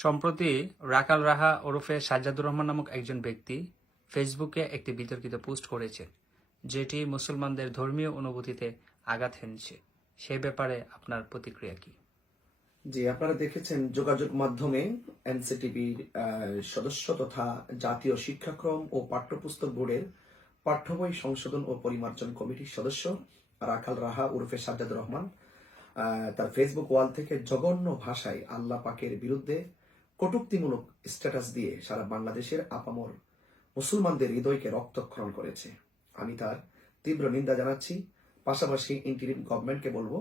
সম্প্রতি রাকাল রাহা ওরফে সাজ্জাদুর রহমান নামক একজন ব্যক্তি ফেসবুকে একটি বিতর্কিত পোস্ট করেছেন, যেটি মুসলমানদের ধর্মীয় অনুভূতিতে আঘাত হেনছে। সে ব্যাপারে আপনার প্রতিক্রিয়া কি? জি, আপনারা দেখেছেন যোগাযোগ মাধ্যমে এনসিটিবির সদস্য তথা জাতীয় শিক্ষাক্রম ও পাঠ্যপুস্তক বোর্ডের পাঠ্য বই সংশোধন ও পরিমার্জন কমিটির সদস্য রাখাল রাহা ওরফে সাজ্জাদুর রহমান তার ফেসবুক ওয়াল থেকে জঘন্য ভাষায় আল্লাহ পাকের বিরুদ্ধে কটূক্তিমূলক স্ট্যাটাস দিয়ে সারা বাংলাদেশের আপামর মুসলমানদের হৃদয়কে রক্তক্ষরণ করেছে। আমি তার তীব্র নিন্দা জানাচ্ছি। পাশাপাশি ইন্টারিম গভর্নমেন্টকে বলবো,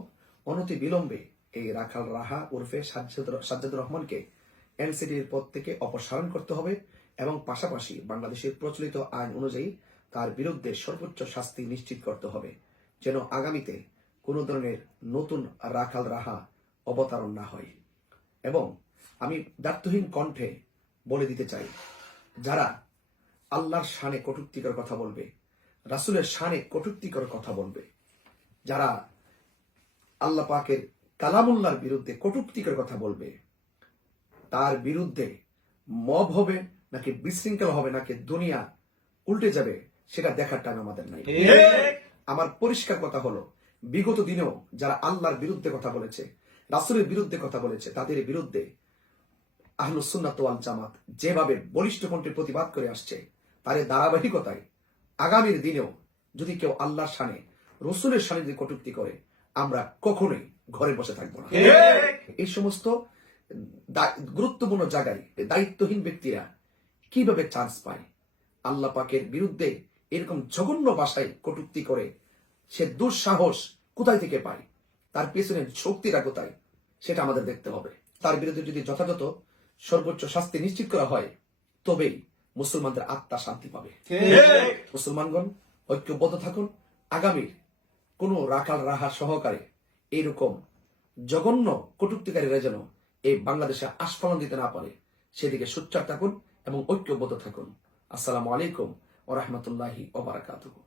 অনতি বিলম্বে এই রাখাল রাহা ওরফে সাজ্জাদুর রহমানকে এনসিটির পদ থেকে অপসারণ করতে হবে এবং পাশাপাশি বাংলাদেশের প্রচলিত আইন অনুযায়ী তার বিরুদ্ধে সর্বোচ্চ শাস্তি নিশ্চিত করতে হবে, যেন আগামীতে কোনো ধরনের নতুন রাখাল রাহা অবতারণ না হয়। এবং আমি দায়িত্বহীন কণ্ঠে বলে দিতে চাই, যারা আল্লাহর শানে কটূক্তিকর কথা বলবে, রাসূলের শানে কটূক্তিকর কথা বলবে, যারা আল্লাহ পাকের কালামুল্লাহর বিরুদ্ধে কটূক্তিকর কথা বলবে, তার বিরুদ্ধে মব হবে নাকি বিশৃঙ্খল হবে নাকি দুনিয়া উল্টে যাবে, সেটা দেখার টাইম আমাদের নাই। আমার পরিষ্কার কথা হলো, বিগত দিনেও যারা আল্লাহর বিরুদ্ধে কথা বলেছে, রাসূলের বিরুদ্ধে কথা বলেছে, তাদের বিরুদ্ধে আহলুস সুন্নাত ওয়াল জামাত যেভাবে বলিষ্ঠ কণ্ঠে প্রতিবাদ করে আসছে, তার ধারাবাহিকতায় আগামীর দিনেও যদি কেউ আল্লাহর শানে, রসুলের শানে যদি কটূক্তি করে, আমরা কখনোই ঘরে বসে থাকবো না। এই সমস্ত গুরুত্বপূর্ণ জায়গায় দায়িত্বহীন ব্যক্তিরা কিভাবে চান্স পায়? আল্লাহ পাকের বিরুদ্ধে এরকম জঘন্য ভাষায় কটূক্তি করে সে দুঃসাহস কোথায় থেকে পায়? তার পেছনে শক্তিটা কোথায়, সেটা আমাদের দেখতে হবে। তার বিরুদ্ধে যদি যথাযথ সর্বোচ্চ শাস্তি নিশ্চিত করা হয়, তবেই মুসলমানদের আত্মা শান্তি পাবে। মুসলমানগণ ঐক্যবদ্ধ থাকুন। আগামীর কোন রাখাল রাহা সহকারে এইরকম জঘন্য কটূক্তিকারীরা যেন এই বাংলাদেশে আস্ফালন দিতে না পারে, সেদিকে সোচ্চার থাকুন এবং ঐক্যবদ্ধ থাকুন। আসসালামু আলাইকুম ওয়া রাহমাতুল্লাহি ওয়া বারাকাতুহু।